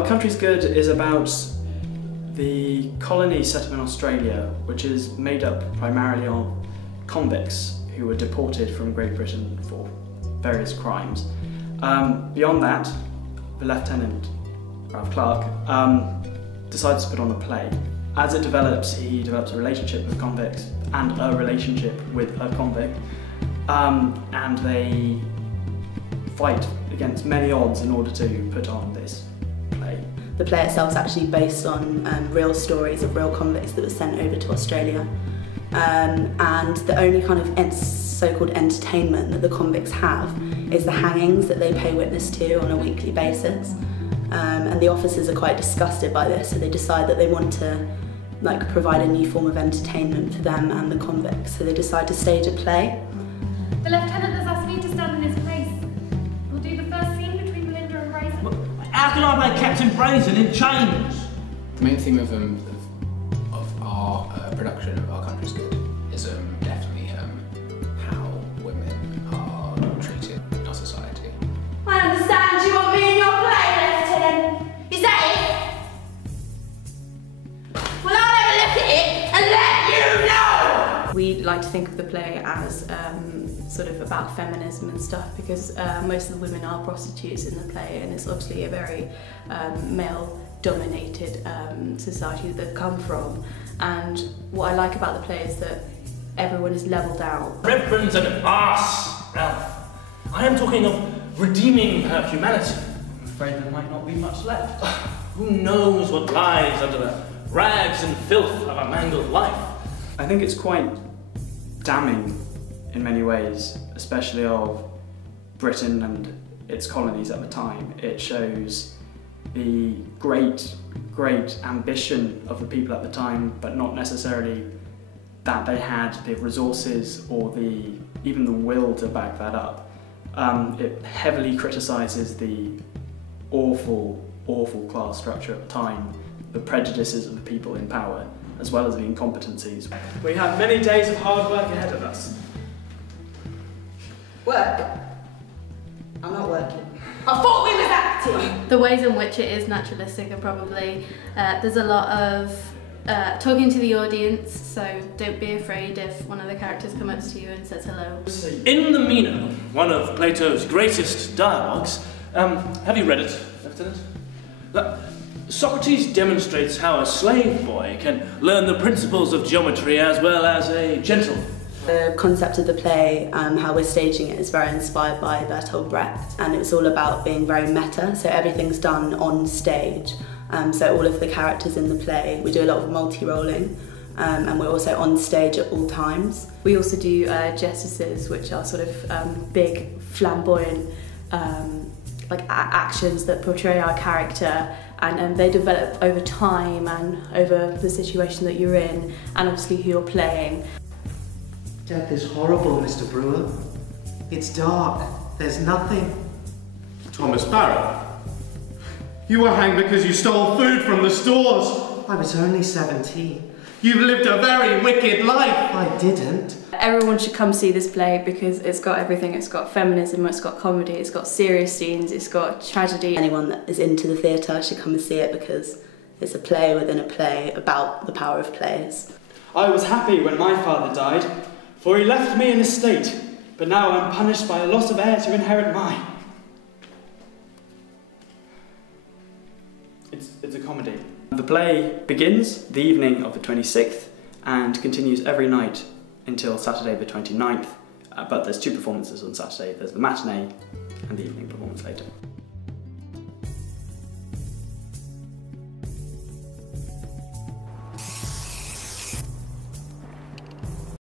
Well, Country's Good is about the colony set up in Australia, which is made up primarily of convicts who were deported from Great Britain for various crimes. Beyond that, the Lieutenant, Ralph Clark, decides to put on a play. As it develops, he develops a relationship with convicts and a relationship with a convict, and they fight against many odds in order to put on this play. The play itself is actually based on real stories of real convicts that were sent over to Australia. And the only kind of so-called entertainment that the convicts have is the hangings that they pay witness to on a weekly basis. And the officers are quite disgusted by this, so they decide that they want to provide a new form of entertainment for them and the convicts. So they decide to stage a play. The Lieutenant has asked me to stand in his place. We'll do the first scene between Belinda and Brazen. Well, how can I play Captain Brazen in chains? The main theme of our production of Our Country's Good is definitely how women are treated in our society. I understand you want me in your play, Lieutenant. Is that it? Well, I'll have a look at it and let you know! We like to think of the play as sort of about feminism and stuff, because most of the women are prostitutes in the play, and it's obviously a very male-dominated society that they've come from. And what I like about the play is that everyone is levelled out. Reverend and arse, Ralph. I am talking of redeeming her humanity. I'm afraid there might not be much left. Who knows what lies under the rags and filth of a mangled life? I think it's quite damning in many ways, especially of Britain and its colonies at the time. It shows the great ambition of the people at the time, but not necessarily that they had the resources or even the will to back that up. It heavily criticises the awful class structure at the time, the prejudices of the people in power, as well as the incompetencies. We have many days of hard work ahead of us. Work? I'm not working. I thought we was acting! The ways in which it is naturalistic are probably, there's a lot of talking to the audience, so don't be afraid if one of the characters comes up to you and says hello. In the Meno, one of Plato's greatest dialogues, have you read it, Lieutenant? Socrates demonstrates how a slave boy can learn the principles of geometry as well as a gentleman. The concept of the play, how we're staging it, is very inspired by Bertolt Brecht, and it's all about being very meta, so everything's done on stage. So all of the characters in the play, we do a lot of multi-rolling, and we're also on stage at all times. We also do gestuses, which are sort of big, flamboyant actions that portray our character, and they develop over time and over the situation that you're in, and obviously who you're playing. Death is horrible, Mr. Brewer. It's dark. There's nothing. Thomas Barrow, you were hanged because you stole food from the stores. I was only 17. You've lived a very wicked life. I didn't. Everyone should come see this play because it's got everything. It's got feminism, it's got comedy, it's got serious scenes, it's got tragedy. Anyone that is into the theatre should come and see it because it's a play within a play about the power of plays. I was happy when my father died, for he left me an estate, but now I'm punished by a loss of heir to inherit mine. It's a comedy. The play begins the evening of the 26th and continues every night until Saturday the 29th, but there's two performances on Saturday. There's the matinee and the evening performance later.